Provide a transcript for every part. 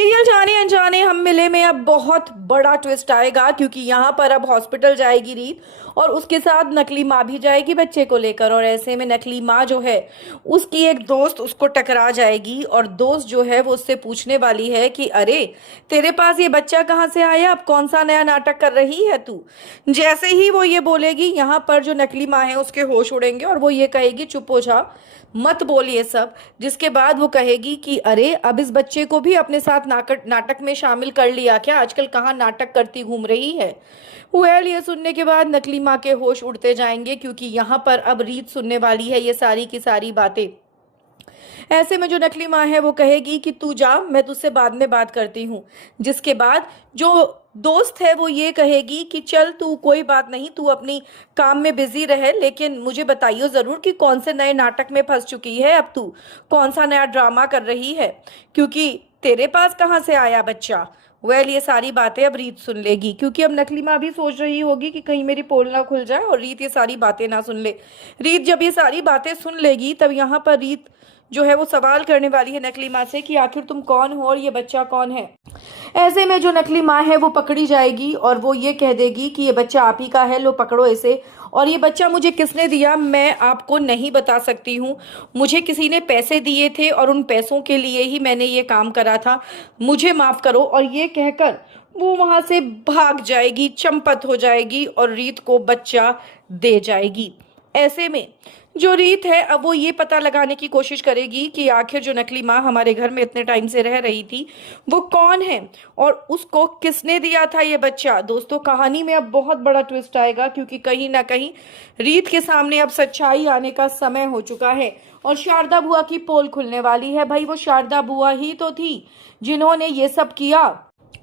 Serial जाने अनजाने हम मिले में अब बहुत बड़ा ट्विस्ट आएगा, क्योंकि यहाँ पर अब हॉस्पिटल जाएगी रीत और उसके साथ नकली माँ भी जाएगी बच्चे को लेकर। और ऐसे में नकली माँ जो है उसकी एक दोस्त उसको टकरा जाएगी और दोस्त जो है वो उससे पूछने वाली है कि अरे तेरे पास ये बच्चा कहाँ से आया, अब कौन सा नया नाटक कर रही है तू। जैसे ही वो ये बोलेगी यहाँ पर जो नकली माँ है उसके होश उड़ेंगे और वो ये कहेगी चुप हो जा, मत बोल ये सब। जिसके बाद वो कहेगी कि अरे अब इस बच्चे को भी अपने साथ नाटक में शामिल कर लिया क्या, आजकल कहाँ नाटक करती घूम रही है। ये सुनने के बाद नकली माँ के होश उड़ते जाएंगे, क्योंकि यहाँ पर अब रीत सुनने वाली है ये सारी की सारी बातें। ऐसे में जो नकली माँ है वो कहेगी कि तू जा, मैं तुझसे बाद में बात करती हूँ। जिसके बाद जो दोस्त है वो ये कहेगी कि चल तू, कोई बात नहीं, तू अपनी काम में बिजी रहे, लेकिन मुझे बताइयो जरूर कि कौन से नए नाटक में फंस चुकी है, अब तू कौन सा नया ड्रामा कर रही है, क्योंकि तेरे पास कहाँ से आया बच्चा। ये सारी बातें अब रीत सुन लेगी, क्योंकि अब नकली माँ भी सोच रही होगी कि कहीं मेरी पोल ना खुल जाए और रीत ये सारी बातें ना सुन ले। रीत जब ये सारी बातें सुन लेगी तब यहाँ पर रीत जो है वो सवाल करने वाली है नकली माँ से कि आखिर तुम कौन हो और ये बच्चा कौन है। ऐसे में जो नकली माँ है वो पकड़ी जाएगी और वो ये कह देगी कि ये बच्चा आप ही का है, लो पकड़ो इसे। और ये बच्चा मुझे किसने दिया मैं आपको नहीं बता सकती हूँ, मुझे किसी ने पैसे दिए थे और उन पैसों के लिए ही मैंने ये काम करा था, मुझे माफ़ करो। और ये कहकर वो वहाँ से भाग जाएगी, चंपत हो जाएगी और रीत को बच्चा दे जाएगी। ऐसे में जो रीत है अब वो ये पता लगाने की कोशिश करेगी कि आखिर जो नकली माँ हमारे घर में इतने टाइम से रह रही थी वो कौन है और उसको किसने दिया था ये बच्चा। दोस्तों कहानी में अब बहुत बड़ा ट्विस्ट आएगा, क्योंकि कहीं ना कहीं रीत के सामने अब सच्चाई आने का समय हो चुका है और शारदा बुआ की पोल खुलने वाली है। भाई वो शारदा बुआ ही तो थी जिन्होंने ये सब किया,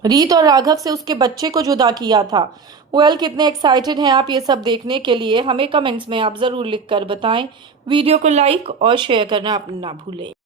रीत और राघव से उसके बच्चे को जुदा किया था। कितने एक्साइटेड हैं आप ये सब देखने के लिए, हमें कमेंट्स में आप ज़रूर लिख कर बताएं। वीडियो को लाइक और शेयर करना ना भूलें।